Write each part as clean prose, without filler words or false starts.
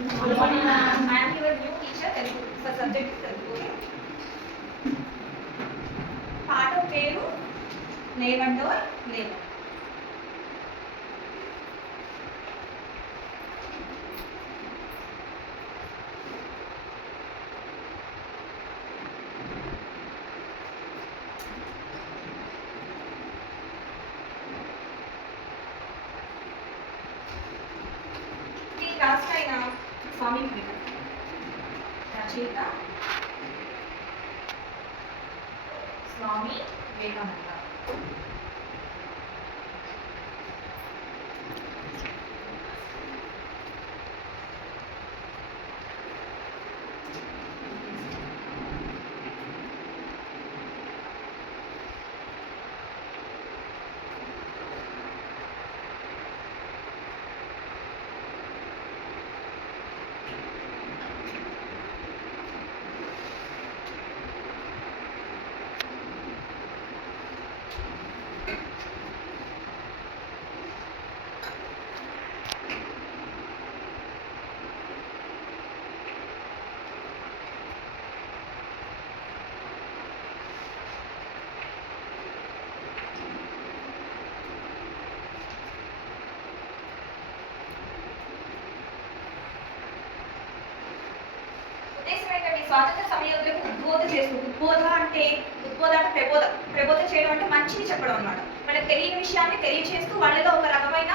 Good morning, ma'am. I am your new teacher. Telugu. The subject is Telugu. Okay. పాఠం పేరు లేవండో లేవ. రాష్ట్రైన స్వామి రచయిత స్వామి వివేకానంద. స్వాతంత్ర సమయంలో ఉద్బోధ అంటే ప్రబోధ చేయడం అంటే మంచిని చెప్పడం అన్నమాట. మనకు తెలియని విషయాన్ని తెలియచేస్తూ వాళ్ళలో ఒక రకమైన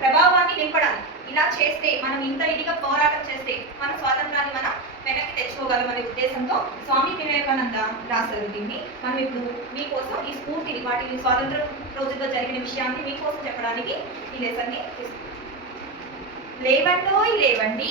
ప్రభావాన్ని నింపడాలి. ఇలా చేస్తే మనం ఇంత ఇదిగా పోరాటం చేస్తే మన స్వాతంత్రాన్ని మనం వెనక్కి తెచ్చుకోగలం అనే ఉద్దేశంతో స్వామి వివేకానంద రాశారు దీన్ని. మనం ఇప్పుడు మీకోసం ఈ స్ఫూర్తిని వాటి స్వాతంత్ర రోజుల్లో జరిగిన విషయాన్ని మీకోసం చెప్పడానికి ఈ లెసన్ని లేవండోయ్ లేవండి,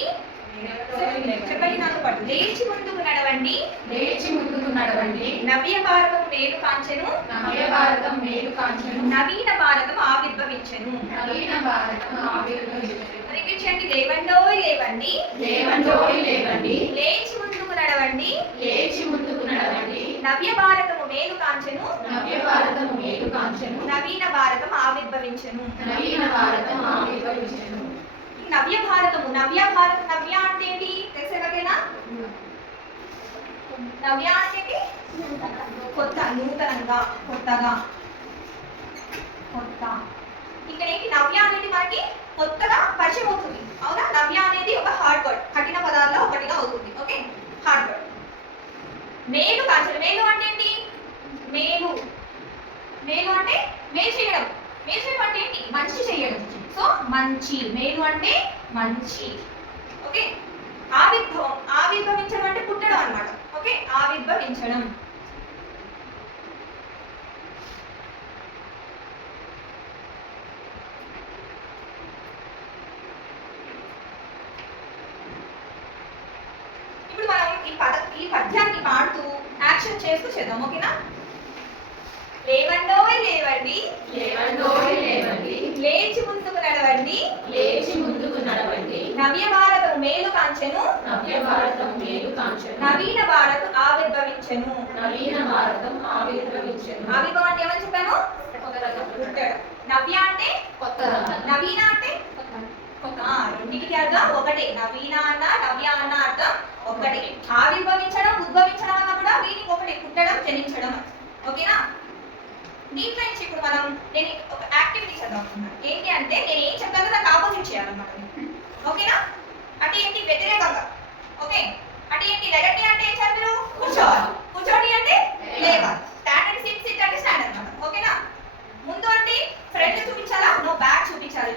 చెప్పండి నాతో పాటు. లేచి ముందుకు నడవండి, లేచి ముందుకు నడవండి. నవ్య భారతం మేలు కాంచెను, నవ్య భారతం మేలు కాంచెను. నవీన భారతం ఆవిర్భవించెను, నవీన భారతం ఆవిర్భవించెను. రిపీట్ చేయండి. లేవండోయ్ లేవండి, లేవండోయ్ లేవండి. లేచి ముందుకు నడవండి, లేచి ముందుకు నడవండి. నవ్య భారతము మేలు కాంచెను, నవ్య భారతం మేలు కాంచెను. నవీన భారతం ఆవిర్భవించెను, నవీన భారతం ఆవిర్భవించెను. నవ్య భారతము నవ్య అంటే ఏంటి తెలుసు ఎవరికైనా? నవ్య అంటే కొత్త, నూతనంగా, కొత్తగా, కొత్త. ఇక్కడ ఏంటి నవ్య అనేది మనకి కొత్తగా పరిచయం అవుతుంది, అవునా? నవ్య అనేది ఒక హార్డ్ వర్డ్, కఠిన పదాల్లో ఒకటిగా అవుతుంది. Okay, hard word. మేలు కాంచెను. మేలు అంటే ఏంటి? మేలు అంటే మేలు చేయడం. మేలు చేయడం అంటే ఏంటి? మంచి చేయడం. సో మంచి, మేలు అంటే మంచి. ఓకే, ఆవిర్భవించడం అంటే పుట్టడం అన్నమాట. ఓకే, ఆవిర్భవించడం. ఇప్పుడు మనం ఈ పద్యాన్ని పాడుతూ యాక్షన్ చేస్తూ చేద్దాం. ఓకేనా? లేవండోయ్ లేవండి, లేవండోయ్ లేవండి. లేచి ముందుకు నడవండి, లేచి ముందుకు నడవండి. నవ్య భారతం మేలు కాంచెను, నవ్య భారతం మేలు కాంచెను. నవీన భారతం ఆవిర్భవించెను. నవీన భారతం ఆవిర్భవించెను. ఆవిర్భవం అంటే ఏమని చెప్పాను? నవ్య అంటే కొత్త, నవీన అంటే రెండింటికి అర్థం ఒకటే. నవీన అన్న నవ్య అన్న అర్థం ఒకటే. ఆవిర్భవించడం, ఉద్భవించడం అన్న కూడా వీటికి ఒకటే, పుట్టడం, జనించడం. ఓకేనా? దీంట్లో నుంచి ఇప్పుడు నేను ఒక యాక్టివిటీ చదవనుకున్నాను. ఏంటి అంటే నేను ఏం చెప్తానో నాకు ఆపోజిట్ చేయాలన్నమాట. ఓకేనా? అంటే ఏంటి? వ్యతిరేకంగా. ఓకే, అంటే ఏంటి? లెగండి అంటే ఏం చేయాలి మీరు? కూర్చోవాలి. కూర్చోండి అంటే లేవాలి. స్టాండ్ అంటే సిట్ అంటే స్టాండ్ అన్నమాట. ఓకేనా? ముందు అంటే ఫ్రంట్ చూపించాలా? నో, బ్యాక్ చూపించాలి.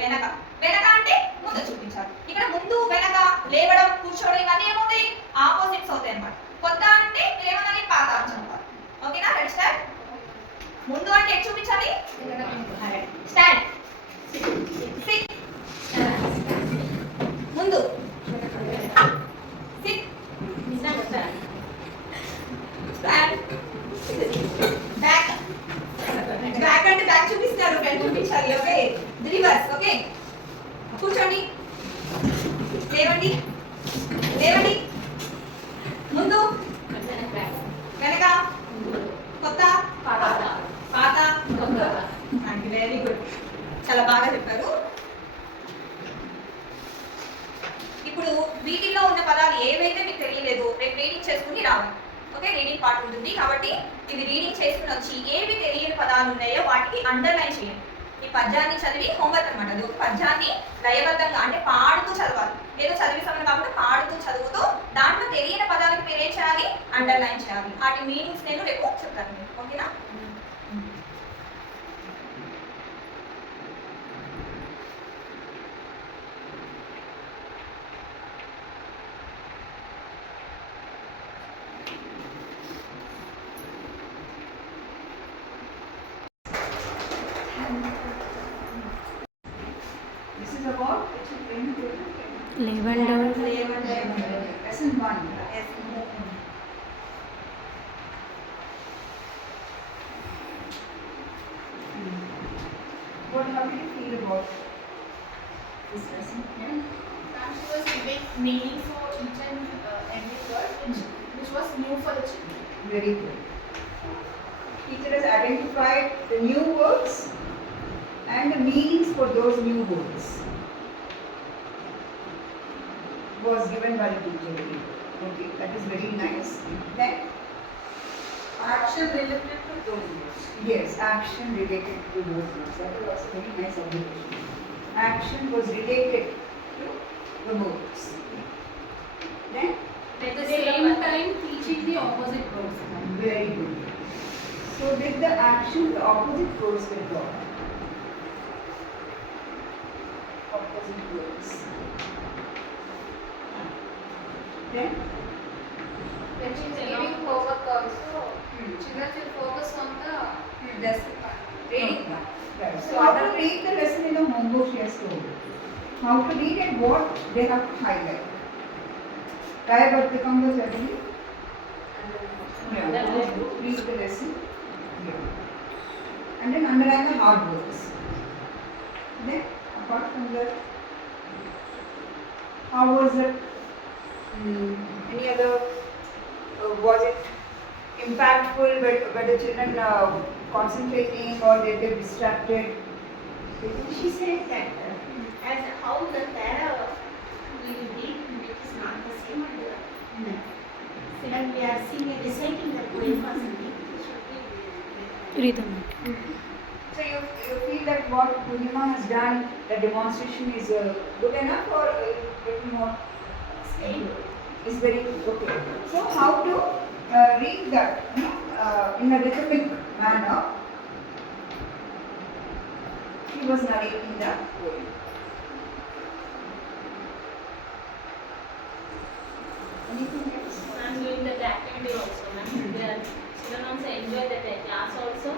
వెనక అంటే ముందు చూపించాలి. ఇక్కడ ముందు వెనక, లేవడం, కూర్చోవడం ఇవన్నీ ఏమవుతాయి? ఆపోజిట్స్ అవుతాయి అన్నమాట. కొత్త అంటే ఏమనాలి? పాత అని చెప్పాలి. ఓకేనా? Ready start. ముందు అంటే ఎటు చూపించాలి? స్టాండ్, సిట్, ముందు, సిట్, స్టాండ్, బ్యాక్. బ్యాక్ అంటే బ్యాక్ చూపిస్తారు, ఫ్రంట్ చూపించాలి. Okay, reverse. ఓకే, కూర్చోండి, లేవండి, లేవండి, ముందు, వెనక, కొత్త, పాత. వెరీ గుడ్, చాలా బాగా చెప్పారు. వీటిల్లో ఉన్న పదాలు ఏవైతే మీకు తెలియలేదు రేపు రీడింగ్ చేసుకుని రావాలి. ఓకే, రీడింగ్ పార్ట్ ఉంటుంది కాబట్టి ఇవి రీడింగ్ చేసుకుని వచ్చి ఏవి తెలియని పదాలు ఉన్నాయో వాటికి అండర్లైన్ చేయండి. ఈ పద్యాన్ని చదివి హోంవర్క్ అనమాట. అది ఒక పద్యాన్ని లయబద్ధంగా అంటే పాడుతూ చదవాలి. ఏదో చదివి సమయం కాకుండా పాడుతూ చదువుతూ దాంట్లో తెలియని పదాలకు మీరు ఏం చేయాలి, అండర్లైన్ చేయాలి. వాటి మీనింగ్స్ నేను రేపు చెప్తాను. ఓకేనా? This is about Lavender. lesson 1. How do you feel about this lesson? Yeah? She was giving meaning for each and every word which was new for the children. Very good. Teacher has identified the new words and the meanings for those new words. Was given by the teacher. Okay, that is very nice. Then Action related to those words. yes, action related to those words. That was also very nice observation. Action was related to the words. Then At the same time, teaching the opposite words. very good. So with the action, the opposite words were taught. Opposite words. Then When she is giving homework also, children will focus on the lesson part. Reading. right. So how to read the lesson in a homework she has told. How to read and what they have to highlight. Laya-Baddhakamga chadigi. Read the lesson. Yeah. And then underline the hard words. Then apart from that, how was it? Any other? Was it impactful? Were the children concentrating or they were distracted? She said that as how the para will read, it is not the same and when we are singing, reciting the poem or something, it should be Rhythm. So you feel that what Purnima has done, the demonstration is good enough or little more? Is very good. Okay. So how to read that in a rhythmic manner? She was narrating the poem. Anything else? I'm doing that activity also, ma'am. They are children also enjoy that class also.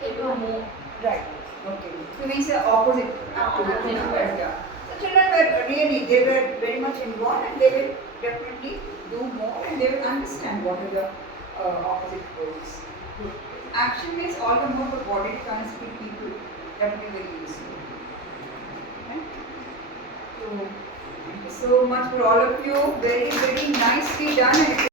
They will move. Right. Okay. So we say opposite. Opposite. Yeah. So children were really, they were very much involved and they will definitely do more and they will understand what are the opposite words. Good. Action means all the more for body transcript people. That will be very useful. Okay? So, thank you so much for all of you. Very, very nicely done. And